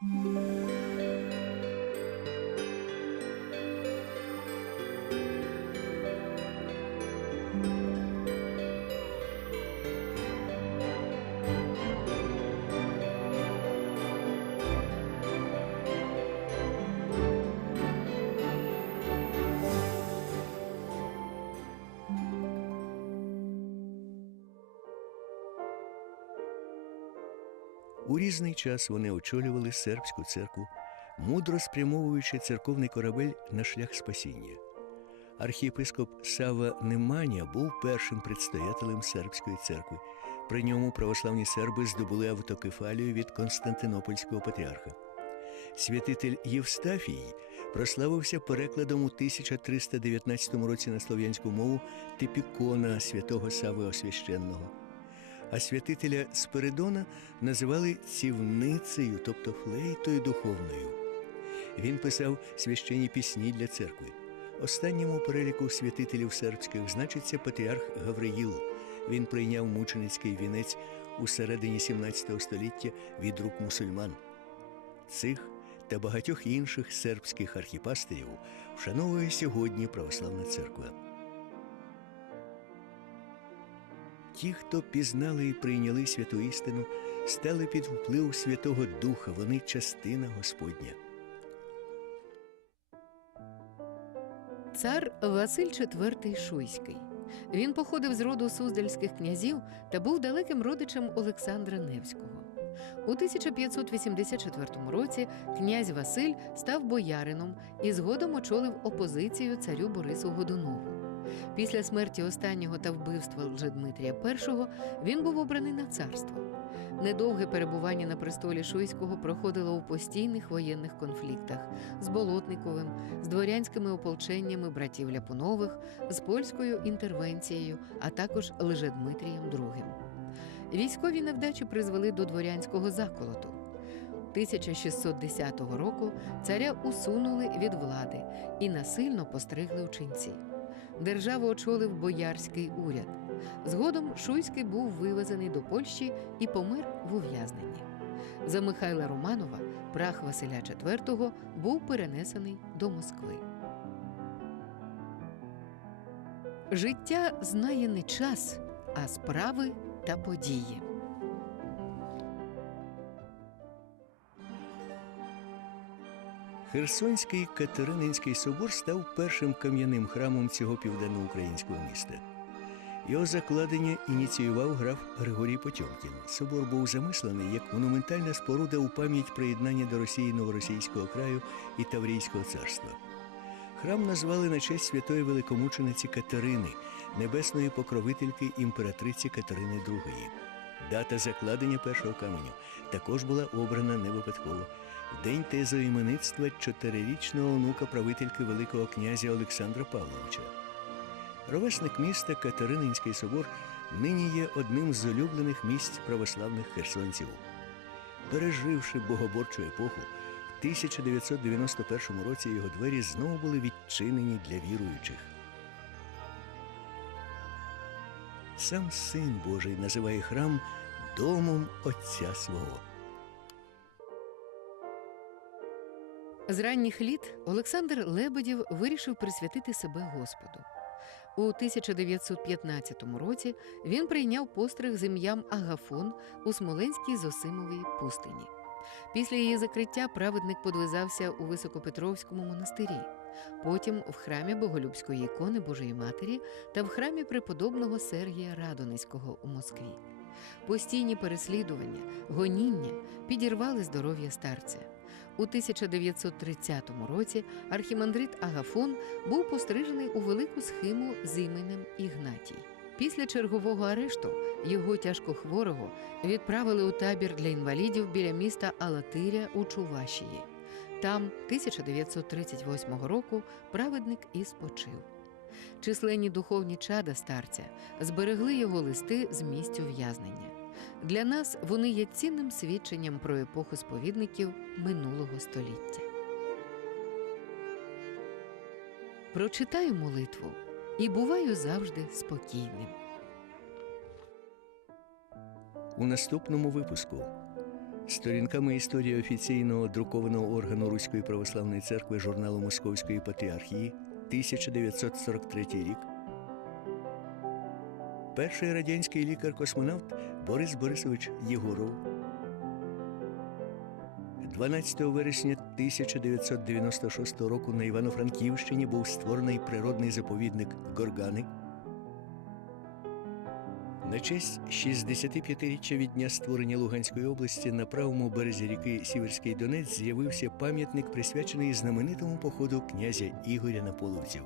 Música У різний час вони очолювали сербську церкву, мудро спрямовуючи церковний корабель на шлях спасіння. Архієпископ Сава Неманія був першим предстоятелем сербської церкви. При ньому православні серби здобули автокефалію від Константинопольського патріарха. Святитель Євстафій прославився перекладом у 1319 році на слов'янську мову типікона святого Сави Освященного. А святителя Спиридона називали цівницею, тобто флейтою духовною. Він писав священні пісні для церкви. Останнім у переліку святителів сербських значиться патріарх Гавриїл. Він прийняв мученицький вінець у середині 17 століття від рук мусульман. Цих та багатьох інших сербських архіпастерів вшановує сьогодні православна церква. Ті, хто пізнали і прийняли святу істину, стали під вплив Святого Духа, вони частина Господня. Цар Василь IV Шуйський. Він походив з роду суздальських князів та був далеким родичем Олександра Невського. У 1584 році князь Василь став боярином і згодом очолив опозицію царю Борису Годунову. Після смерті останнього та вбивства Лжедмитрія І він був обраний на царство. Недовге перебування на престолі Шуйського проходило у постійних воєнних конфліктах з Болотниковим, з дворянськими ополченнями братів Ляпунових, з польською інтервенцією, а також Лжедмитрієм II. Військові невдачі призвели до дворянського заколоту. 1610 року царя усунули від влади і насильно постригли у ченці. Державу очолив боярський уряд. Згодом Шуйський був вивезений до Польщі і помер в ув'язненні. За Михайла Романова прах Василя IV був перенесений до Москви. Життя знає не час, а справи та події. Херсонський Катерининський собор став першим кам'яним храмом цього південноукраїнського міста. Його закладення ініціював граф Григорій Потьомкін. Собор був замислений як монументальна споруда у пам'ять приєднання до Росії Новоросійського краю і Таврійського царства. Храм назвали на честь святої великомучениці Катерини, небесної покровительки імператриці Катерини II. Дата закладення першого каменю також була обрана не випадково. В день тезоіменництва чотирирічного онука правительки Великого князя Олександра Павловича. Ровесник міста Катерининський собор нині є одним з улюблених місць православних херсонців. Переживши богоборчу епоху, в 1991 році його двері знову були відчинені для віруючих. Сам Син Божий називає храм домом Отця свого. З ранніх літ Олександр Лебедєв вирішив присвятити себе Господу. У 1915 році він прийняв постриг з ім'ям Агафон у Смоленській Зосимовій пустині. Після її закриття праведник подвизався у Високопетровському монастирі, потім в храмі Боголюбської ікони Божої Матері та в храмі преподобного Сергія Радоницького у Москві. Постійні переслідування, гоніння підірвали здоров'я старця. У 1930 році архімандрит Агафон був пострижений у велику схиму з іменем Ігнатій. Після чергового арешту його тяжкохворого відправили у табір для інвалідів біля міста Алатиря у Чувашії. Там 1938 року праведник і спочив. Численні духовні чада старця зберегли його листи з місць ув'язнення. Для нас вони є цінним свідченням про епоху сповідників минулого століття. Прочитаю молитву і буваю завжди спокійним. У наступному випуску Сторінками історії офіційного друкованого органу Руської православної церкви журналу Московської патріархії 1943 рік. Перший радянський лікар-космонавт Борис Борисович Єгоров. 12 вересня 1996 року на Івано-Франківщині був створений природний заповідник Горгани. На честь 65-річчя від дня створення Луганської області на правому березі ріки Сіверський Донець з'явився пам'ятник, присвячений знаменитому походу князя Ігоря на половців.